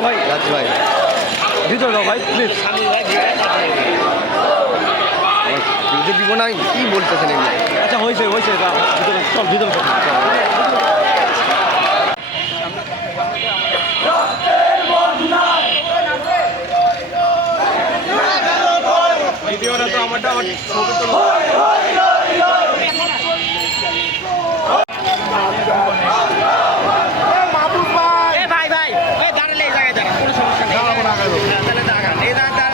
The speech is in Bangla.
দাও ভাই, যাচ্ছি ভাই। ভিতরে দাও ভাই প্লিজ। ভিতরে দিব না, কি বলতেছেন এগুলো? আচ্ছা হয়েছে হয়েছে, ভিতরে চল, ভিতরে চল। ভিডিওটা তো আমার ছবি তো